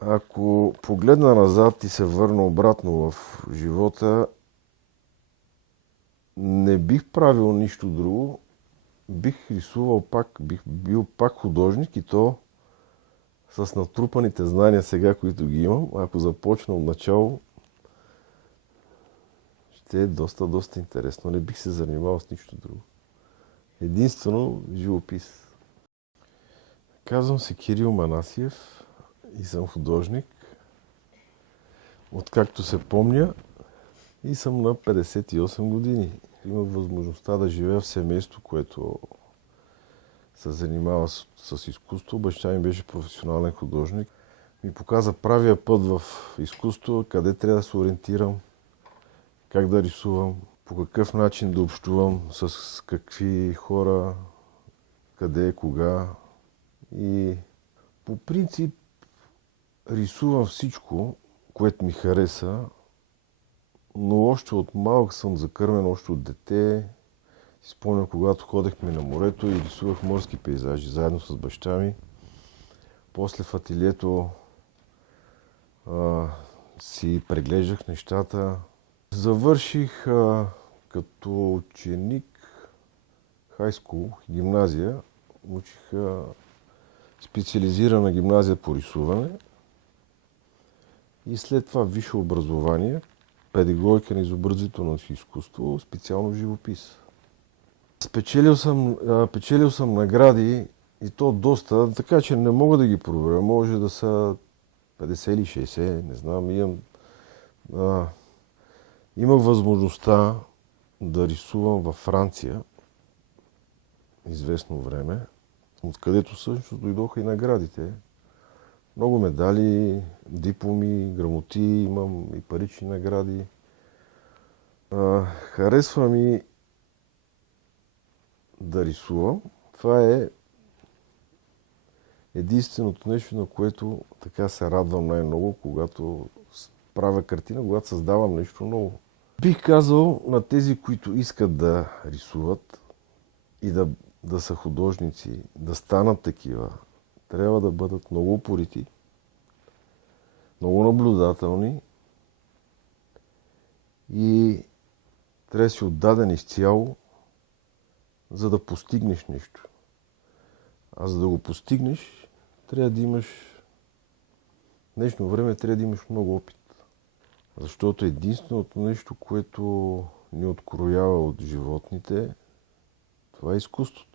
Ако погледна назад и се върна обратно в живота, не бих правил нищо друго. Бих рисувал пак, бих бил пак художник и то с натрупаните знания сега, които ги имам. Ако започна от начало, ще е доста интересно. Не бих се занимавал с нищо друго. Единствено живопис. Казвам се Кирил Манасиев и съм художник. Откакто се помня и съм на 58 години. Имах възможността да живея в семейство, което се занимава с изкуство. Баща ми беше професионален художник. Ми показа правия път в изкуство, къде трябва да се ориентирам, как да рисувам, по какъв начин да общувам, с какви хора, къде, кога. И по принцип рисувам всичко, което ми хареса, но още от малък съм закърмен, още от дете. Си спомням, когато ходехме на морето и рисувах морски пейзажи заедно с баща ми. После в ателието си преглеждах нещата. Завърших като ученик хай скул, гимназия. Учих специализирана гимназия по рисуване. И след това висше образование, педагогика на изобразително изкуство, специално живопис. Печелил съм награди и то доста, така че не мога да ги проверя. Може да са 50 или 60, не знам. Имах възможността да рисувам във Франция известно време, откъдето всъщност дойдоха и наградите. Много медали, дипломи, грамоти, имам и парични награди. Харесва ми да рисувам. Това е единственото нещо, на което така се радвам най-много, когато правя картина, когато създавам нещо ново. Бих казал на тези, които искат да рисуват и да са художници, да станат такива, трябва да бъдат много упорити, много наблюдателни и трябва да си отдаден изцяло, за да постигнеш нещо. А за да го постигнеш, трябва да имаш в днешно време трябва да имаш много опит. Защото единственото нещо, което ни откроява от животните, това е изкуството.